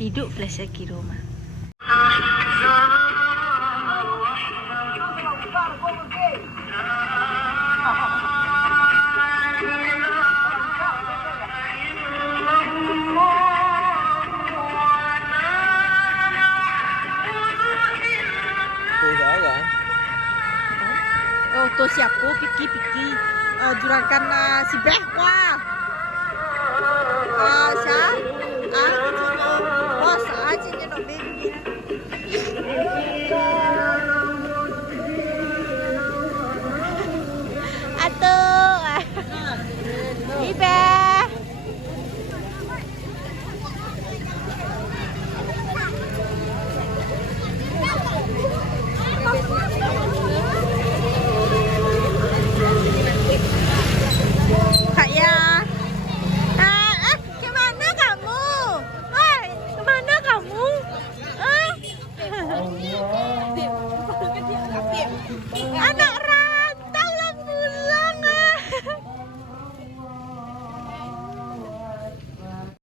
Hidup flashback di rumah. Oh, tuh siapku piki juragan si Behwa. Siapa? Oh, saja nih no baby. Atuh. Ibe. Anak